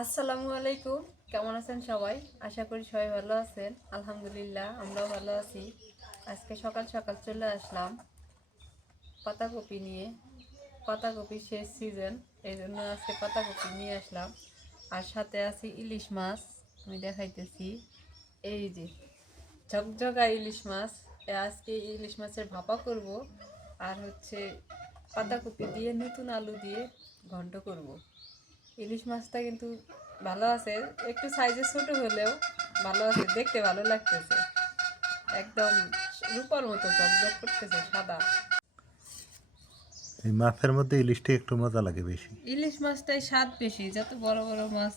আসসালামু আলাইকুম। কেমন আছেন সবাই? আশা করি সবাই ভালো আছেন। আলহামদুলিল্লাহ আমরাও ভালো আছি। আজকে সকাল সকাল চলে আসলাম পাতাকপি নিয়ে। পাতাকপি শেষ সিজন, এই জন্য আজকে পাতাকপি নিয়ে আসলাম। আর সাথে আছে ইলিশ মাছ, আমি দেখাইতেছি। এই যে ঝকঝকা ইলিশ মাছ। আজকে ইলিশ মাছের ভাপা করব, আর হচ্ছে পাতাকপি দিয়ে নতুন আলু দিয়ে ঘন্ট করব। ইলিশ মাছটা কিন্তু ভালো আছে, একটু সাইজে ছোট হলেও ভালো আছে, দেখতে ভালো লাগতেছে। একদম রূপার মতো ঝকঝক করতেছে, সাদা। এই মাছের মধ্যে ইলিশটা একটু মজা লাগে বেশি। ইলিশ মাছটাই স্বাদ বেশি, যত বড় বড় মাছ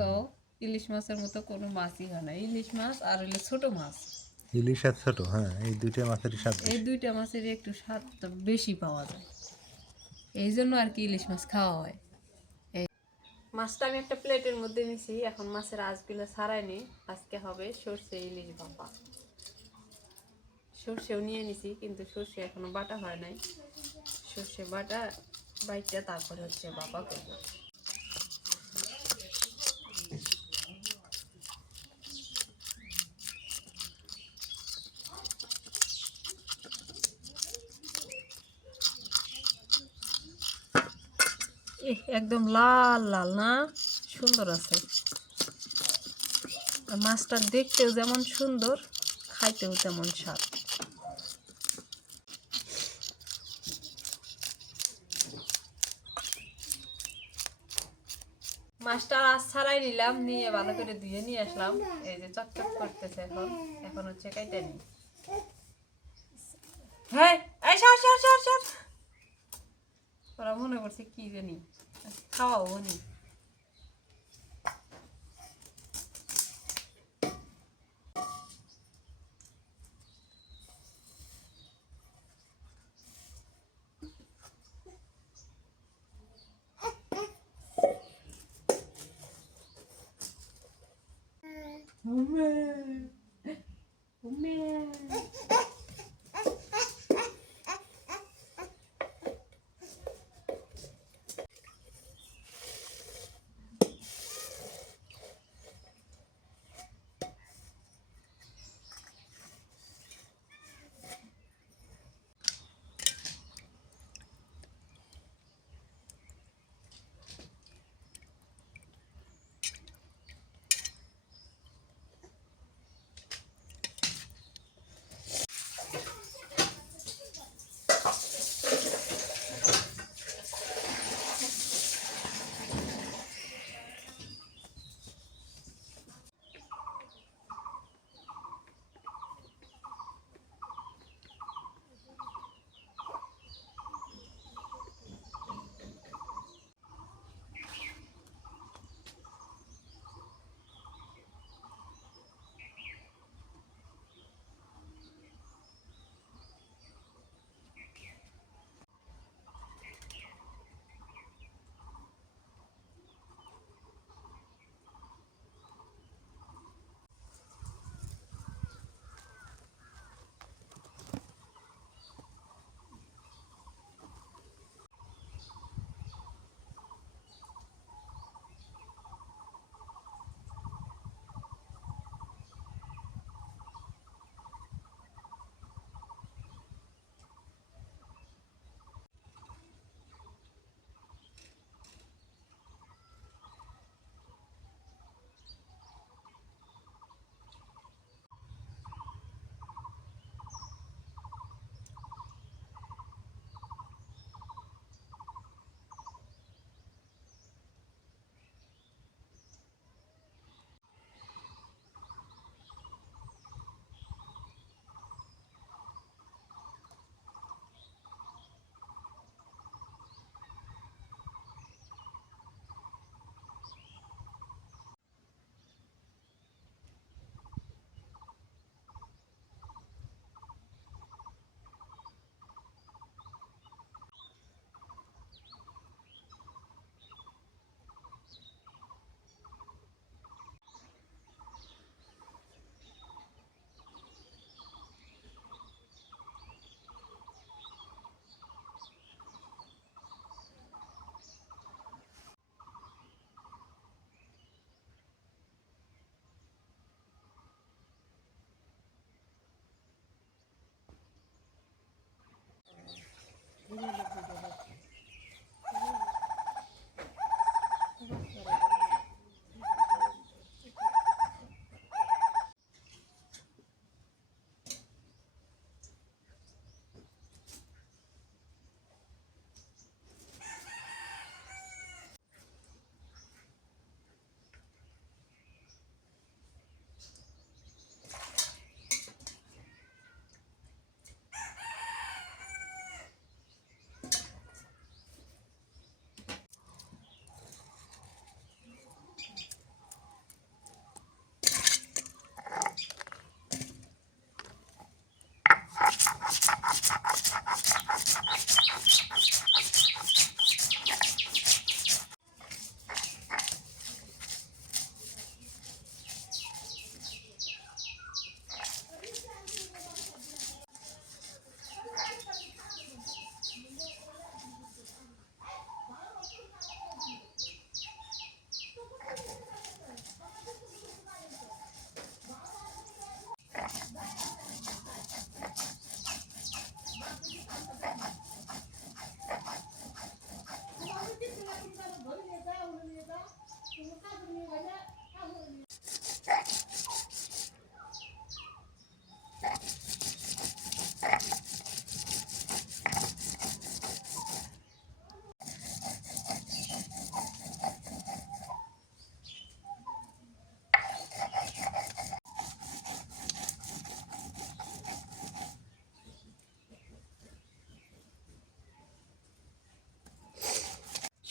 কও, ইলিশ মাছের মতো কোনো মাছই হয় না। ইলিশ মাছ আর হইলো ছোট মাছ, ইলিশ আর ছোট, হ্যাঁ, এই দুইটা মাছেরই স্বাদ এই বেশি। দুইটা মাছের একটু স্বাদটা বেশি পাওয়া যায়, এই জন্য আর কি ইলিশ মাছ খাওয়া হয়। মাছটা আমি একটা প্লেটের মধ্যে নিছি, এখন মাছের আঁশগুলো ছাড়াই নি। আজকে হবে সর্ষে ইলিশ ভাপা। সর্ষেও নিয়ে নিছি, কিন্তু সর্ষে এখনো বাটা হয় নাই। সর্ষে বাটা বাইটা তারপরে হচ্ছে ভাপা করবো। একদম লাল লাল না, সুন্দর আছে। আর মাছটা দেখতেও যেমন সুন্দর, খাইতেও তেমন স্বাদ। মাছটা আজ ছাড়াই নিলাম, নিয়ে ভালো করে ধুয়ে নিয়ে আসলাম। এই যে চকচক করতেছে, এখন এখন হচ্ছে কাইটা নি। হ্যাঁ, এই সর সর সর সর, ওরা মনে করছে কি জানি খাওয়াবো নি।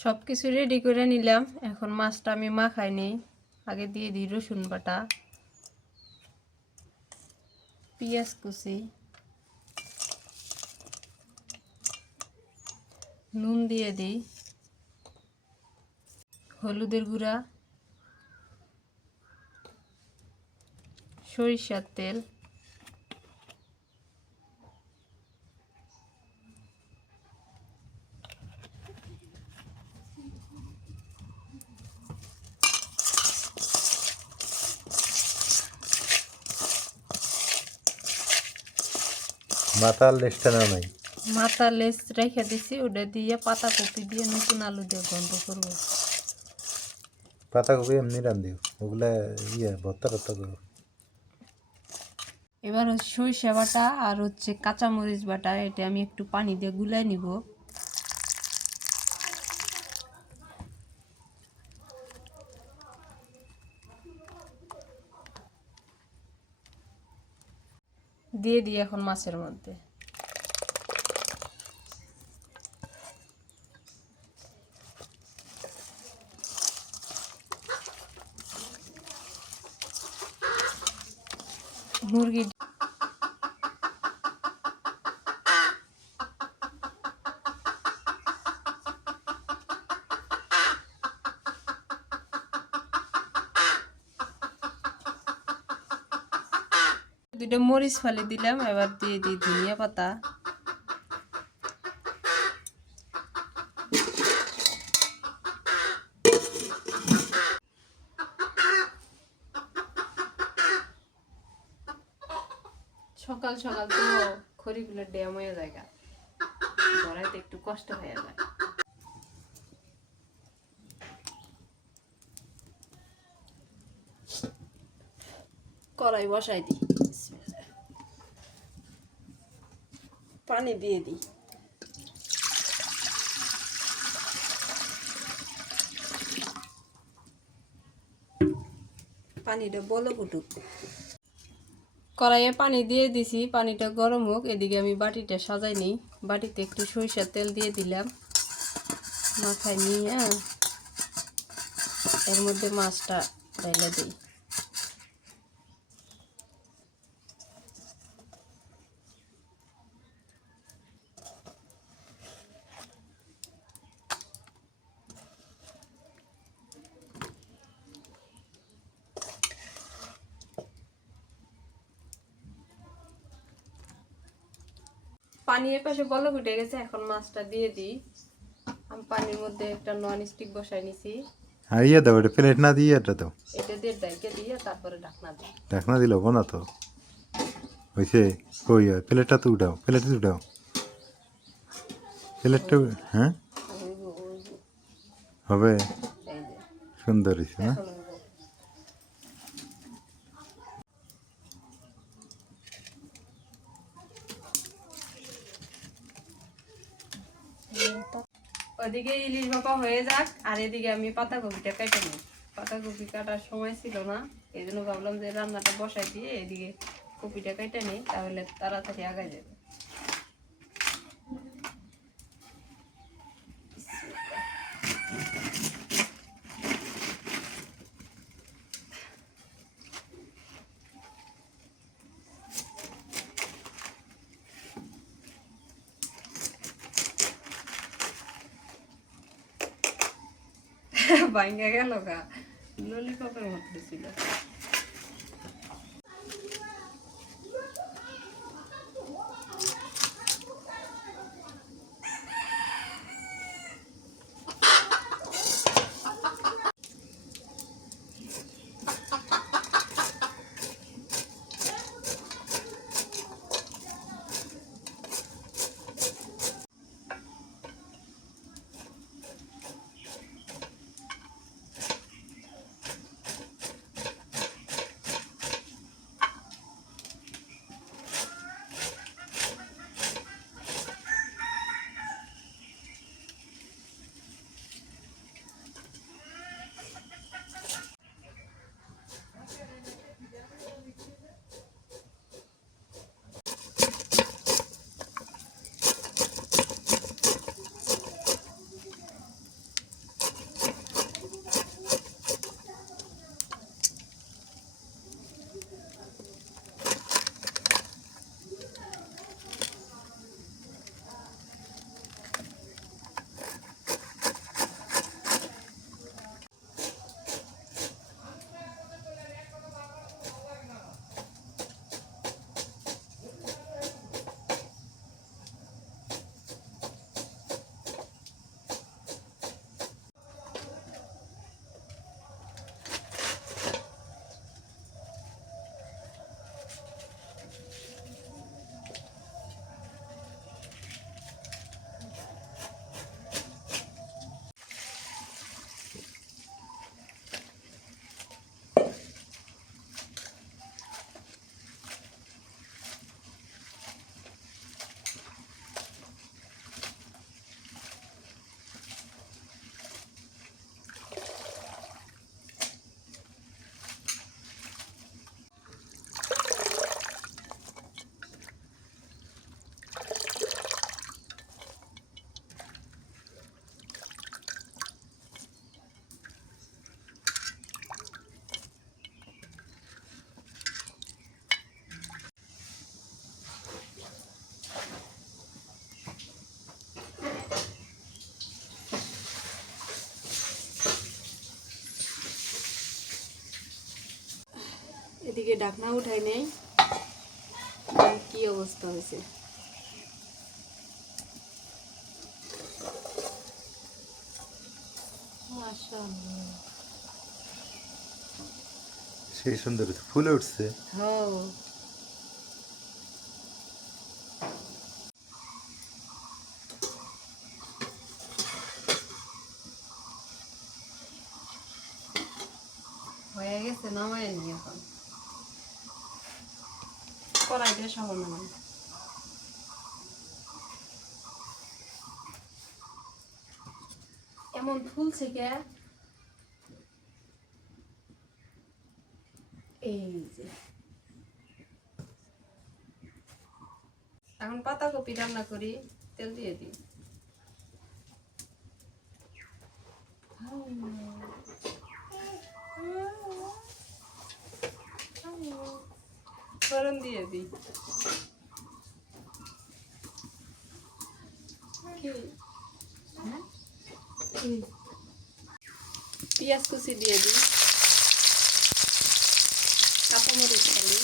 সব কিছু রেডি করে নিলাম। এখন মাছটা আমি মাখাই নিই। আগে দিয়ে দিই রসুন বাটা, পেঁয়াজ কুচি, নুন দিয়ে দিই, হলুদের গুঁড়া, সরিষার তেল, মাথার লেজটা না নাই। মাথা লেস রেখে দিছি, ওটা দিয়ে পাতাকপি দিয়ে নতুন আলু দিয়ে গন্ধ করবো। পাতাকপি এমনি রান্ধিও, ওগুলা ভর্তা টর্তা করো। এবার সরিষা বাটা আর কাঁচামরিচ বাটা, এটা আমি একটু পানি দিয়ে গুলাই নিব। দিয়ে দিই এখন মাছের মধ্যে। মুরগি দুটো মরিচ ফালি দিলাম। এবার দিয়ে দিই ধনিয়া পাতা, সকাল সকাল তো খড়িগুলো ড্যাম হয়ে যায়, ধরাইতে একটু কষ্ট হয়ে যায়। কড়াই বসাই দিই, পানি দিয়ে দিই। পানিটা বলক উঠুক। কড়াইয়ে পানি দিয়ে দিছি, পানিটা গরম হোক। এদিকে আমি বাটিটা সাজাই নিই। বাটিতে একটু সরিষার তেল দিয়ে দিলাম, মাখাই নিয়ে এর মধ্যে মাছটা ঢাইলা দিই। পানি এর পাশে বলক উঠে গেছে, এখন মাছটা দিয়ে দিই। আমি পানির মধ্যে একটা নন স্টিক বসাই নিছি, আর দাও, এটা প্লেট না দিয়ে এটা দাও। এটা দিয়ে ডাইকে দিয়ে তারপরে ঢাকনা দিই। ঢাকনা দিলে হবো না তো, হয়েছে। কই প্লেটটা তো উঠাও, প্লেট উঠাও, প্লেটটা। হ্যাঁ হবে, এই যে সুন্দর হয়েছে না? এখন হইবো। ওদিকে ইলিশ ভাপা হয়ে যাক, আর এদিকে আমি পাতাকপিটা কেটে নিই। পাতাকপি কাটার সময় ছিল না, এই জন্য ভাবলাম যে রান্নাটা বসাই দিয়ে এদিকে কপিটা কেটে নিই, তাহলে তাড়াতাড়ি আগায় যাবে। ভাঙ্গা গেল গা, ললিপপের মতো ছিল। থেকে ঢাকনা উঠাই নেই, কি অবস্থা হয়েছে। মাশাআল্লাহ, সেই সুন্দর হয়েছে, ফুলে উঠছে। হ্যাঁ হয়ে গেছে, নামাই নি এখন। কড়াইটা সামান্য নামাই। এমন ফুলছে কে? এই যে এখন পাতাকপি রান্না করি, তেল দিয়ে দিই। ফোড়ন দিয়ে দিই। পেঁয়াজ কুচি দিয়ে দিই, কাঁচামরিচ খালি,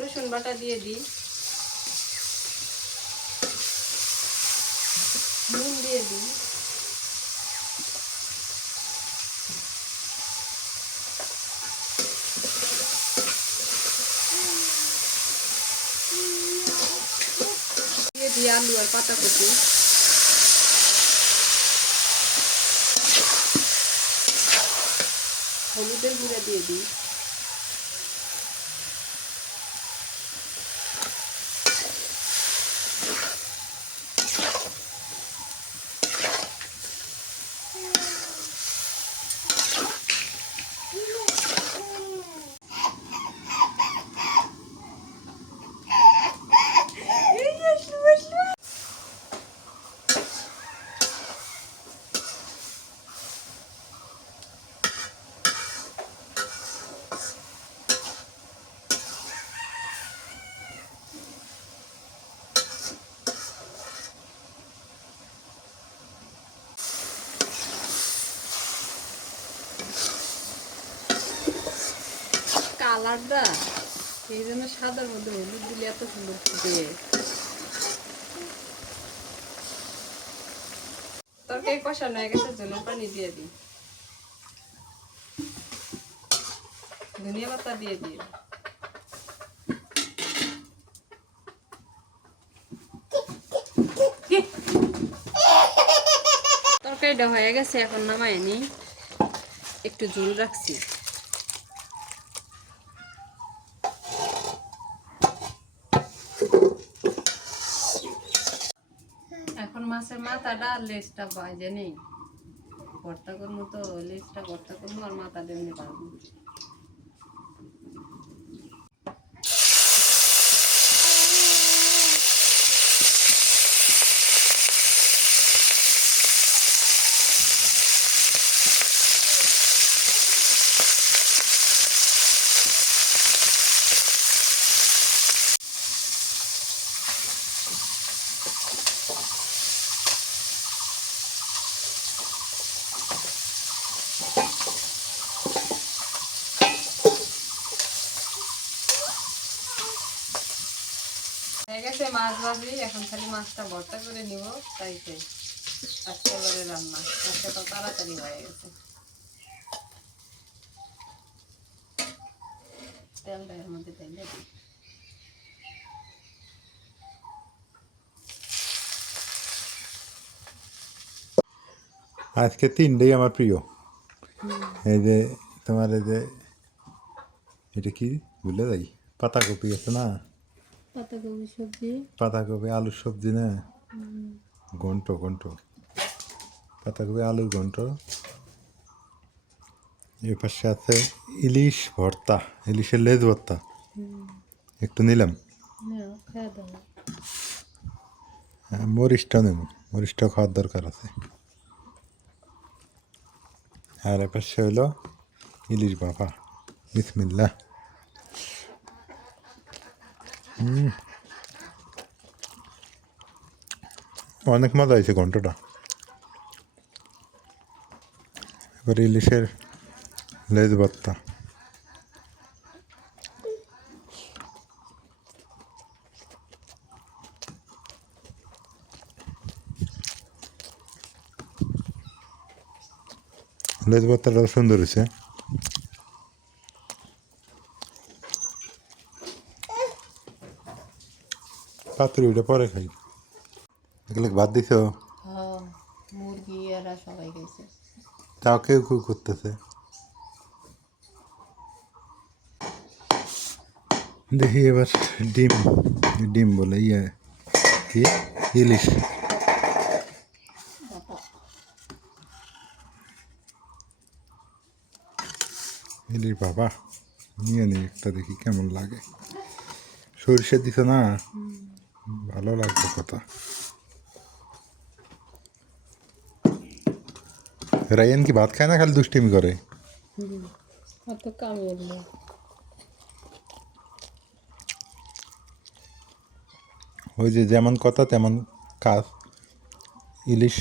রসুন বাটা দিয়ে দিই, নুন দিয়ে দিই, দিয়ে দিই আলু আর পাতাকপি, হলুদের গুঁড়া দিয়ে দিই, কালারটা এই জন্য সাদার মধ্যে হলুদ দিলে এত সুন্দর ফুটে। তরকারি কষানো হয়ে গেছে, জলের পানি দিয়ে দিই, ধনিয়া পাতা দিয়ে দিই। তরকারিটা হয়ে গেছে, এখন নামাই নি, একটু ঝোল রাখছি। এখন মাছের মাথাটা আর লেজটা বাইজে নেই, ভর্তা করবো তো, লেজটা ভর্তা করবো আর মাথাটা এমনি পারবো। হয়ে গেছে মাছ ভাজি, এখন খালি মাছটা ভর্তা করে নিব, তাই আজকেবারে রান্না আজকে তো তাড়াতাড়ি হয়ে গেছে। তেলটা এর মধ্যে ঢেলে দিই। আজকে তিনটেই আমার প্রিয়। এই যে তোমার এই যে এটা কি ভুলে যাই, পাতাকপি আছে না, পাতাকপি সবজি, পাতাকপি আলুর সবজি না, ঘন্ট ঘন্ট, পাতাকপি আলুর ঘন্ট। এর পাশে আছে ইলিশ ভর্তা, ইলিশের লেজ ভর্তা একটু নিলাম। হ্যাঁ, মরিচটা নেব, মরিচটা খাওয়ার দরকার আছে। আর এ পাশে হইলো ইলিশ বাবা বিসমিল্লাহ। অনেক মজা হয়েছে ঘন্টটা। এবার ইলিশের লেজ ভর্তা। লেজ ভর্তাটা সুন্দর হয়েছে। পাতুরি ওটা পরে খাই। এগুলো ভাত দিছ? হ্যাঁ, মুরগি এরা সবাই গেছে। তাও কেউ কেউ করতেছে। দেখি এবার ডিম, ডিম বলে ইয়ে কি ইলিশ। ইলিশ বাবা নিয়ে নি একটা, দেখি কেমন লাগে। সরিষা দিছ না, ভালো লাগবে কথা। রায়ান কি ভাত খায় না, খালি দুষ্টিমি করে? অত কামের না। ওই যে যেমন কথা তেমন কাজ। ইলিশ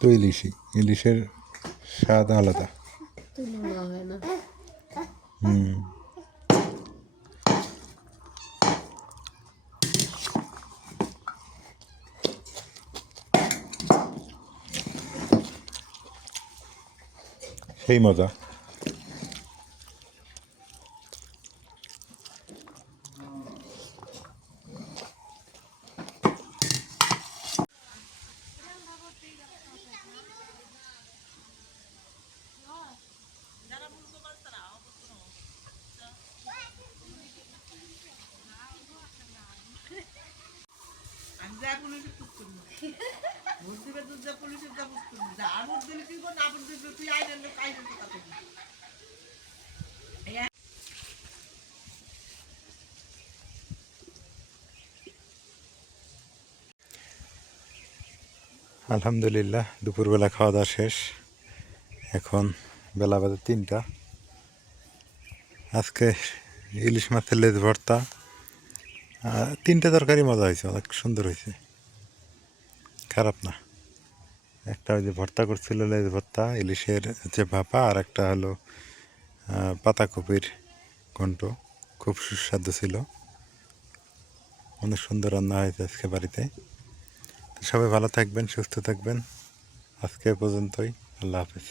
তো ইলিশই, ইলিশের স্বাদ আলাদা। তুলনা হয় না। সেই মজা। আলহামদুলিল্লাহ দুপুরবেলা খাওয়া দাওয়া শেষ। এখন বেলা বাজে 3টা। আজকে ইলিশ মাছের লেজ ভর্তা, 3টে তরকারি মজা হয়েছে, অনেক সুন্দর হয়েছে, খারাপ না। একটা ওই যে ভর্তা করছিল লেজ ভর্তা, ইলিশের হচ্ছে ভাপা, আর একটা হলো পাতাকপির ঘন্ট, খুব সুস্বাদু ছিল। অনেক সুন্দর রান্না হয়েছে আজকে বাড়িতে। তো সবাই ভালো থাকবেন, সুস্থ থাকবেন। আজকে এ পর্যন্তই। আল্লাহ হাফেজ।